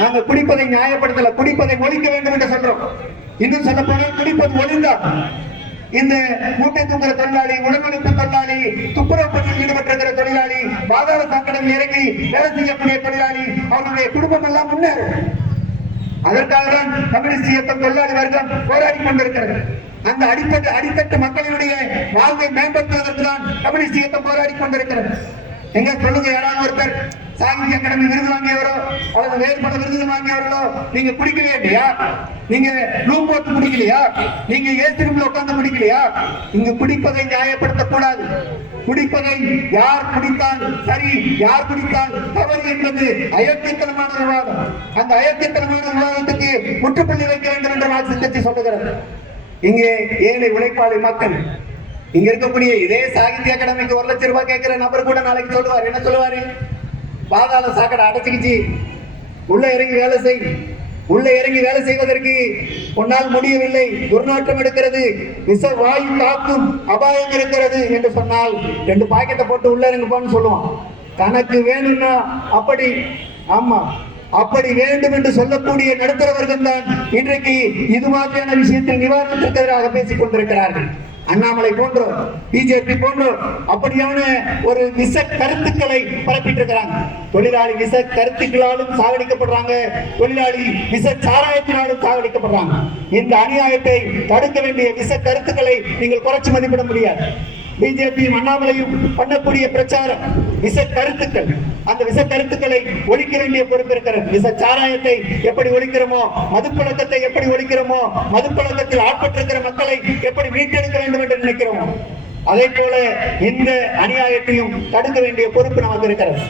நாங்க குடிப்பதை நியாயப்படுத்தல, குடிப்பதை ஒழிக்க வேண்டும் என்று சொல்றோம். இன்னும் சொல்ல போனால் குடிப்பது ஒழிந்தா இந்த மூட்டை தூக்குற தொழிலாளி, உடனடிப்பு தொழிலாளி, துப்புரவு பணியில் ஈடுபட்டிருக்கிற தொழிலாளி, பாதாள சாக்கடையில் இறங்கி வேலை செய்யக்கூடிய தொழிலாளி, அவருடைய குடும்பம் எல்லாம் முன்னேறும். அதற்காக தான் கம்யூனிஸ்ட் இயக்கம் தொழிலாளி வர்க்கம் போராடி கொண்டிருக்கிறது. அந்த அடித்தட்டு மக்களுடைய வாழ்வை மேம்படுத்துவதற்கு தான் கம்யூனிஸ்ட் இயக்கம் போராடி கொண்டிருக்கிறது. எங்க சொல்லுங்க, யாராவது ஒருத்தர் சாகித்ய அகாடமி விருது வாங்கியவரோ அல்லது வேறுபட விருது வாங்கியவர்களோ நீங்க குடிக்கலையா இல்லையா? நீங்க ரூம் போட்டு குடிக்கலையா? நீங்க ஏசி ரூம்ல உட்கார்ந்து குடிக்கலையா? இங்கு குடிப்பதை நியாயப்படுத்த கூடாது. குடிப்பதை யார் குடித்தால் சரி, யார் குடித்தால் தவறு என்பது அயோக்கியத்தனமான விவாதம். அந்த அயோக்கியத்தனமான விவாதத்துக்கு முற்றுப்புள்ளி வைக்க வேண்டும் என்று மார்க்சிஸ்ட் கட்சி சொல்லுகிறது. இங்கே ஏழை உழைப்பாளி மக்கள், இங்க இருக்கக்கூடிய இதே சாகித்ய அகாடமிக்கு 1 லட்சம் ரூபாய் கேட்கிற நபர் கூட நாளைக்கு சொல்லுவார். என்ன சொல்லுவாரு? பாதாள சாக்கடை அடைச்சிக்கிச்சு, உள்ள இறங்கி வேலை செய். உள்ள இறங்கி வேலை செய்வதற்கு உன்னால் முடியவில்லை, துர்நாற்றம் எடுக்கிறது, விஷ வாயு தாக்கும் அபாயம் இருக்கிறது என்று சொன்னால் 2 பாக்கெட்டை போட்டு உள்ள இறங்குப்பான்னு சொல்லுவான். தனக்கு வேணும்னா அப்படி, ஆமா அப்படி வேண்டும் என்று சொல்லக்கூடிய நடுத்தர வர்க்கம் தான் இன்றைக்கு இது மாதிரியான விஷயத்தில் நிவாரணத்திற்கு எதிராக பேசிக் கொண்டிருக்கிறார்கள். அண்ணாமலை போன்ற பிஜேபி போன்ற அப்படியான ஒரு விச கருத்துக்களை பரப்பிட்டு இருக்கிறாங்க. தொழிலாளி விச கருத்துக்களாலும் சாகடிக்கப்படுறாங்க, தொழிலாளி விச சாராயத்தினாலும் சாகடிக்கப்படுறாங்க. இந்த அநியாயத்தை தடுக்க வேண்டிய விச கருத்துக்களை நீங்கள் குறைச்சு மதிப்பிட முடியாது. பிஜேபியும் அண்ணாமலையும் பண்ணக்கூடிய பிரச்சாரம் விச கருத்துக்கள், அந்த விச கருத்துக்களை ஒழிக்க வேண்டிய பொறுப்பு இருக்கிறது. விச சாராயத்தை எப்படி ஒழிக்கிறோமோ, மதுப்பழக்கத்தை எப்படி ஒழிக்கிறோமோ, மதுப்பழக்கத்தில் ஆட்பட்டிருக்கிற மக்களை எப்படி மீட்டெடுக்க வேண்டும் என்று நினைக்கிறோமோ, அதே போல இந்த அநியாயத்தையும் தடுக்க வேண்டிய பொறுப்பு நமக்கு இருக்கிறது.